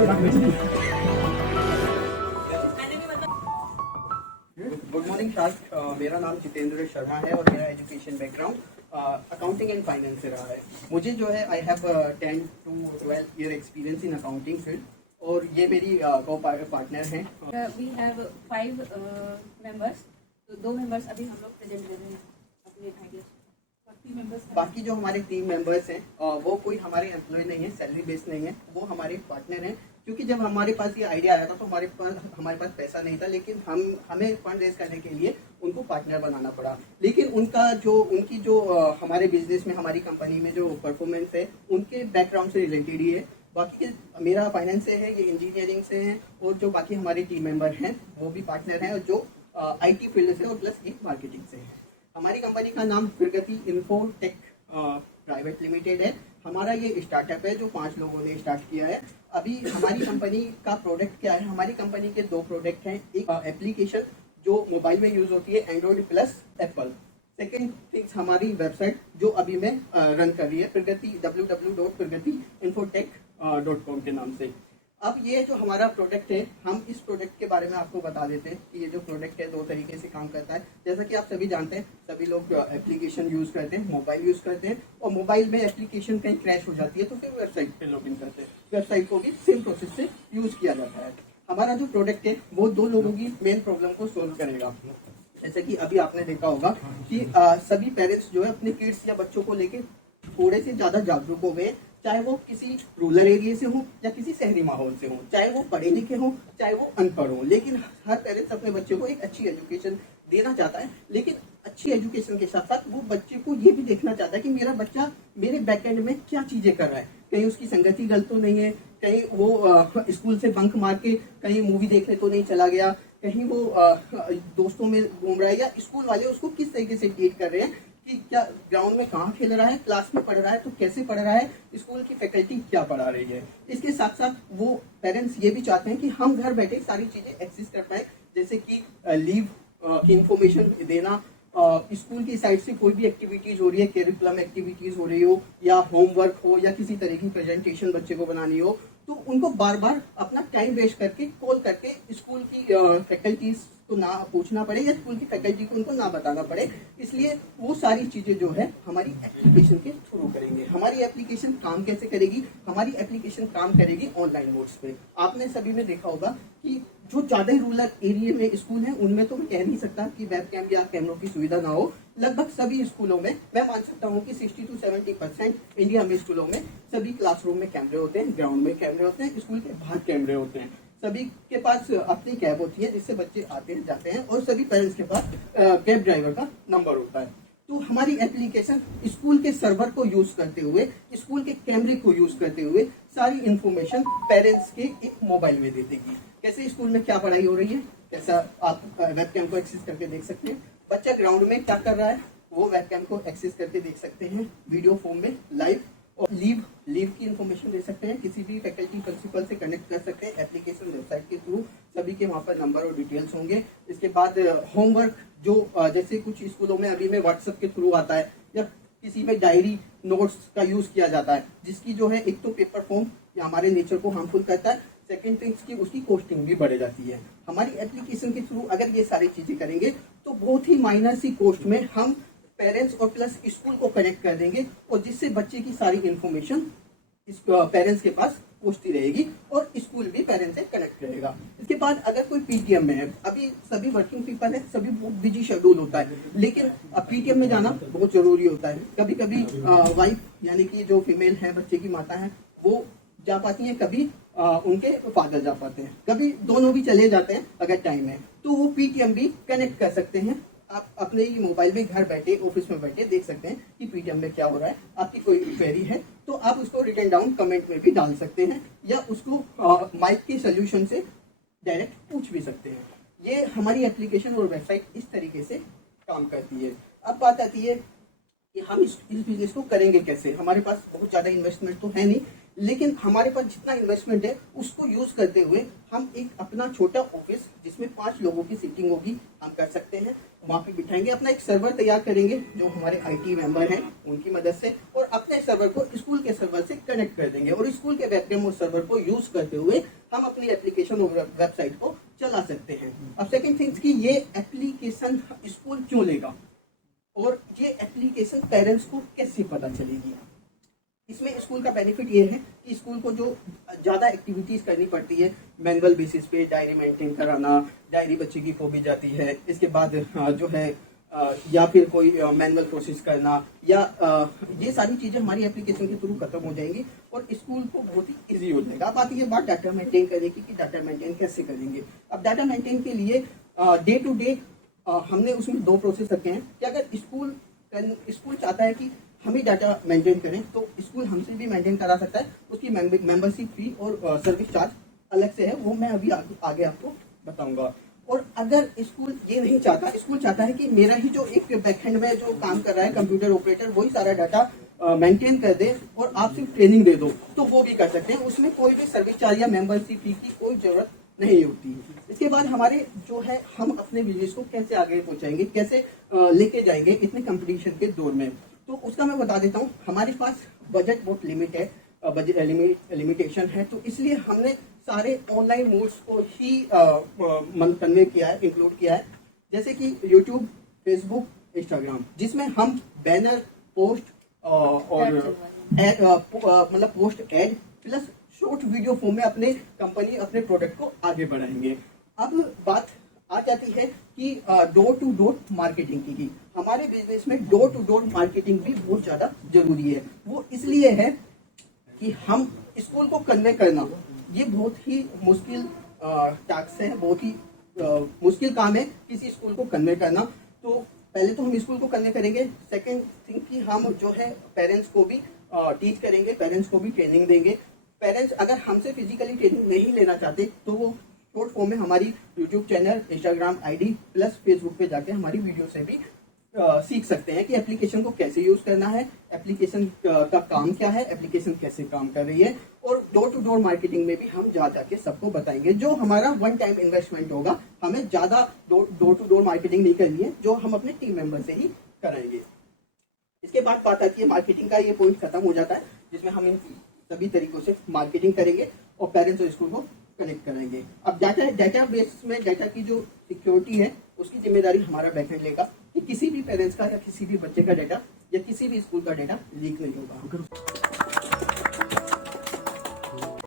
Good morning shark. मेरा नाम जितेंद्र शर्मा है और मेरा education background accounting and finance से रहा है। मुझे जो है I have 10 to 12 year experience in accounting field और ये मेरी को पार्टनर हैं। वी हैव 5 मेंबर्स, तो 2 मेंबर्स अभी हम लोग प्रेजेंट कर रहे हैं अपने आइडियाज। बाकी जो हमारे टीम मेंबर्स हैं वो कोई हमारे एम्प्लॉय नहीं है, सैलरी बेस्ड नहीं है, वो हमारे पार्टनर हैं। क्योंकि जब हमारे पास ये आइडिया आया था तो हमारे पास पैसा नहीं था, लेकिन हमें फंड रेज करने के लिए उनको पार्टनर बनाना पड़ा। लेकिन उनकी जो हमारे बिजनेस में, हमारी कंपनी में जो परफॉर्मेंस है उनके बैकग्राउंड से रिलेटेड ही है। बाकी मेरा फाइनेंस से है, ये इंजीनियरिंग से है और जो बाकी हमारे टीम मेंबर हैं वो भी पार्टनर हैं और जो IT फील्ड से और प्लस एक मार्केटिंग से है। हमारी कंपनी का नाम प्रगति इन्फोटेक प्राइवेट लिमिटेड है। हमारा ये स्टार्टअप है जो 5 लोगों ने स्टार्ट किया है। अभी हमारी कंपनी का प्रोडक्ट क्या है? हमारी कंपनी के 2 प्रोडक्ट हैं। एक एप्लीकेशन जो मोबाइल में यूज होती है, Android plus Apple. Second things हमारी वेबसाइट जो अभी मैं रन कर रही है, प्रगति www.pragati.infotech.com के नाम से। अब ये जो हमारा प्रोडक्ट है, हम इस प्रोडक्ट के बारे में आपको बता देते हैं कि ये जो प्रोडक्ट है 2 तरीके से काम करता है। जैसा कि आप सभी जानते हैं, सभी लोग एप्लीकेशन यूज करते हैं, मोबाइल यूज करते हैं और मोबाइल में एप्लीकेशन कहीं क्रैश हो जाती है तो फिर वेबसाइट पे लॉगिन करते हैं। वेबसाइट को भी सेम प्रोसेस से यूज किया जाता है। हमारा जो प्रोडक्ट है वो 2 लोगों की मेन प्रॉब्लम को सोल्व करेगा। जैसे कि अभी आपने देखा होगा कि सभी पेरेंट्स जो है अपने किड्स या बच्चों को लेके थोड़े से ज्यादा जागरूक हो गए, चाहे वो किसी रूरल एरिया से हो या किसी शहरी माहौल से हो, चाहे वो पढ़े लिखे हो चाहे वो अनपढ़ हो। लेकिन हर पेरेंट्स अपने बच्चे को एक अच्छी एजुकेशन देना चाहता है, लेकिन अच्छी एजुकेशन के साथ साथ वो बच्चे को ये भी देखना चाहता है कि मेरा बच्चा मेरे बैकएंड में क्या चीजें कर रहा है, कहीं उसकी संगति गलत तो नहीं है, कहीं वो स्कूल से बंक मार के कहीं मूवी देखने तो नहीं चला गया, कहीं वो दोस्तों में घूम रहा है, या स्कूल वाले उसको किस तरीके से ट्रीट कर रहे हैं, कि क्या ग्राउंड में कहाँ खेल रहा है, क्लास में पढ़ रहा है तो कैसे पढ़ रहा है, स्कूल की फैकल्टी क्या पढ़ा रही है। इसके साथ साथ वो पेरेंट्स ये भी चाहते हैं कि हम घर बैठे सारी चीजें एक्सेस कर पाए, जैसे कि लीव की इंफॉर्मेशन देना, स्कूल की साइड से कोई भी एक्टिविटीज हो रही है, करिकुलम एक्टिविटीज हो रही हो या होमवर्क हो या किसी तरह की प्रेजेंटेशन बच्चे को बनानी हो, तो उनको बार बार अपना टाइम वेस्ट करके कॉल करके स्कूल की फैकल्टीज को ना पूछना पड़े या स्कूल की फैकल्टी को उनको ना बताना पड़े। इसलिए वो सारी चीजें जो है हमारी एप्लीकेशन के थ्रू करेंगे। हमारी एप्लीकेशन काम कैसे करेगी? हमारी एप्लीकेशन काम करेगी ऑनलाइन मोड्स पे। आपने सभी ने देखा होगा कि जो ज्यादा रूरल एरिया में स्कूल है उनमें तो मैं कह नहीं सकता कि वेबकैम या कैमरों की सुविधा ना हो। लगभग सभी स्कूलों में मैं मान सकता हूँ कि 60 to 70% इंडिया में स्कूलों में सभी क्लासरूम में कैमरे होते हैं, ग्राउंड में कैमरे होते हैं, स्कूल के बाहर कैमरे होते हैं। सभी के पास अपनी कैब होती है जिससे बच्चे आते हैं जाते हैं और सभी पेरेंट्स के पास कैब ड्राइवर का नंबर होता है। तो हमारी एप्लीकेशन स्कूल के सर्वर को यूज करते हुए, स्कूल के कैमरे को यूज करते हुए सारी इंफॉर्मेशन पेरेंट्स के एक मोबाइल में दे देगी। कैसे स्कूल में क्या पढ़ाई हो रही है, कैसा आप वेबकैम को एक्सेस करके देख सकते हैं। बच्चा ग्राउंड में क्या कर रहा है वो वेबकैम को एक्सेस करके देख सकते हैं, वीडियो फॉर्म में लाइव। और लीव की इंफॉर्मेशन दे सकते हैं, किसी भी फैकल्टी प्रिंसिपल से कनेक्ट कर सकते हैं एप्लीकेशन वेबसाइट के थ्रू। सभी के वहाँ पर नंबर और डिटेल्स होंगे। इसके बाद होमवर्क जो जैसे कुछ स्कूलों में अभी में व्हाट्सएप के थ्रू आता है या किसी में डायरी नोट्स का यूज किया जाता है, जिसकी जो है एक तो पेपर फॉर्म या हमारे नेचर को हार्मफुल करता है, सेकेंड थिंग्स की उसकी कॉस्टिंग भी बढ़ जाती है। हमारी एप्लीकेशन के थ्रू अगर ये सारी चीजें करेंगे तो बहुत ही माइनर सी कॉस्ट में हम पेरेंट्स और प्लस स्कूल को कनेक्ट कर देंगे और जिससे बच्चे की सारी इंफॉर्मेशन पेरेंट्स के पास पहुंचती रहेगी और स्कूल भी पेरेंट्स से कनेक्ट रहेगा। इसके बाद अगर कोई पीटीएम में है, अभी सभी वर्किंग पीपल है, सभी बहुत बिजी शेड्यूल होता है, लेकिन पीटीएम में जाना बहुत जरूरी होता है। कभी कभी वाइफ यानी कि जो फीमेल है, बच्चे की माता है, वो जा पाती हैं, कभी उनके फादर जा पाते हैं, कभी दोनों भी चले जाते हैं अगर टाइम है, तो वो पीटीएम भी कनेक्ट कर सकते हैं। आप अपने ही मोबाइल में घर बैठे, ऑफिस में बैठे देख सकते हैं कि पीटीएम में क्या हो रहा है। आपकी कोई क्वेरी है तो आप उसको रिटन डाउन कमेंट में भी डाल सकते हैं या उसको माइक के सोल्यूशन से डायरेक्ट पूछ भी सकते हैं। ये हमारी एप्लीकेशन और वेबसाइट इस तरीके से काम करती है। अब बात आती है कि हम इस बिजनेस को करेंगे कैसे। हमारे पास बहुत ज्यादा इन्वेस्टमेंट तो है नहीं, लेकिन हमारे पास जितना इन्वेस्टमेंट है उसको यूज करते हुए हम एक अपना छोटा ऑफिस जिसमें 5 लोगों की सीटिंग होगी हम कर सकते हैं। वहां पे बिठाएंगे, अपना एक सर्वर तैयार करेंगे जो हमारे IT मेंबर हैं उनकी मदद से, और अपने सर्वर को स्कूल के सर्वर से कनेक्ट कर देंगे और स्कूल के वेबकैम और सर्वर को यूज करते हुए हम अपनी एप्लीकेशन और वेबसाइट को चला सकते हैं। अब सेकंड थिंग्स कि ये एप्लीकेशन स्कूल क्यों लेगा और ये एप्लीकेशन पेरेंट्स को कैसे पता चलेगी। इसमें स्कूल का बेनिफिट ये है कि स्कूल को जो ज़्यादा एक्टिविटीज़ करनी पड़ती है मैनुअल बेसिस पे, डायरी मेंटेन कराना, डायरी बच्चे की खो भी जाती है, इसके बाद जो है या फिर कोई मैनुअल प्रोसेस करना या ये सारी चीज़ें हमारी एप्लीकेशन के थ्रू खत्म हो जाएंगी और स्कूल को बहुत ही ईजी हो जाएगा। अब आती है बात डाटा मेंटेन करने की कि डाटा मेंटेन कैसे करेंगे। अब डाटा मेंटेन के लिए डे टू डे हमने उसमें 2 प्रोसेस रखे हैं कि अगर स्कूल चाहता है कि हम ही डाटा मेंटेन करें तो स्कूल हमसे भी मेंटेन करा सकता है। उसकी मेंबरशिप फी और सर्विस चार्ज अलग से है, वो मैं अभी आगे आपको बताऊंगा। और अगर स्कूल ये नहीं चाहता, स्कूल चाहता है कि मेरा ही जो एक बैकएंड में जो काम कर रहा है कंप्यूटर ऑपरेटर वही सारा डाटा मेंटेन कर दे और आप सिर्फ ट्रेनिंग दे दो, तो वो भी कर सकते हैं। उसमें कोई भी सर्विस चार्ज या मेंबरशिप फी की कोई जरूरत नहीं होती। इसके बाद हमारे जो है हम अपने बिजनेस को कैसे आगे पहुंचाएंगे, कैसे लेके जाएंगे इतने कंपटीशन के दौर में, तो उसका मैं बता देता हूँ। हमारे पास बजट बहुत लिमिट है, बजट लिमिटेशन है, तो इसलिए हमने सारे ऑनलाइन मोड्स को ही कन्वे किया है, इंक्लूड किया है, जैसे कि यूट्यूब, फेसबुक, इंस्टाग्राम, जिसमें हम बैनर, पोस्ट और एड मतलब post ad plus short video form में अपने कंपनी अपने प्रोडक्ट को आगे बढ़ाएंगे। अब बात आ जाती है कि डोर टू डोर मार्केटिंग की। हमारे बिजनेस में डोर टू डोर मार्केटिंग भी बहुत ज्यादा जरूरी है। वो इसलिए है कि हम स्कूल को कन्वे करना ये बहुत ही मुश्किल टास्क है, बहुत ही मुश्किल काम है किसी स्कूल को कन्वे करना। तो पहले तो हम स्कूल को कन्वे करेंगे, सेकंड थिंग कि हम जो है पेरेंट्स को भी टीच करेंगे, पेरेंट्स को भी ट्रेनिंग देंगे। पेरेंट्स अगर हमसे फिजिकली ट्रेनिंग नहीं लेना चाहते तो वो शॉर्ट फॉर्म में हमारी YouTube channel, Instagram ID plus Facebook पे जाके हमारी वीडियो से भी सीख सकते हैं कि एप्लीकेशन को कैसे यूज करना है, एप्लीकेशन का काम क्या है, एप्लीकेशन कैसे काम कर रही है। और डोर टू डोर मार्केटिंग में भी हम जा जाके सबको बताएंगे। जो हमारा वन टाइम इन्वेस्टमेंट होगा, हमें ज्यादा डोर टू डोर मार्केटिंग नहीं करनी है, जो हम अपने टीम मेंबर से ही कराएंगे। इसके बाद बात आती है मार्केटिंग का, ये पॉइंट खत्म हो जाता है जिसमें हम इन सभी तरीकों से मार्केटिंग करेंगे और पेरेंट्स और स्कूल को कनेक्ट कराएंगे। अब डाटा बेस में डाटा की जो सिक्योरिटी है उसकी जिम्मेदारी हमारा बैकएंड लेगा कि किसी भी पेरेंट्स का या किसी भी बच्चे का डाटा या किसी भी स्कूल का डाटा लीक नहीं होगा।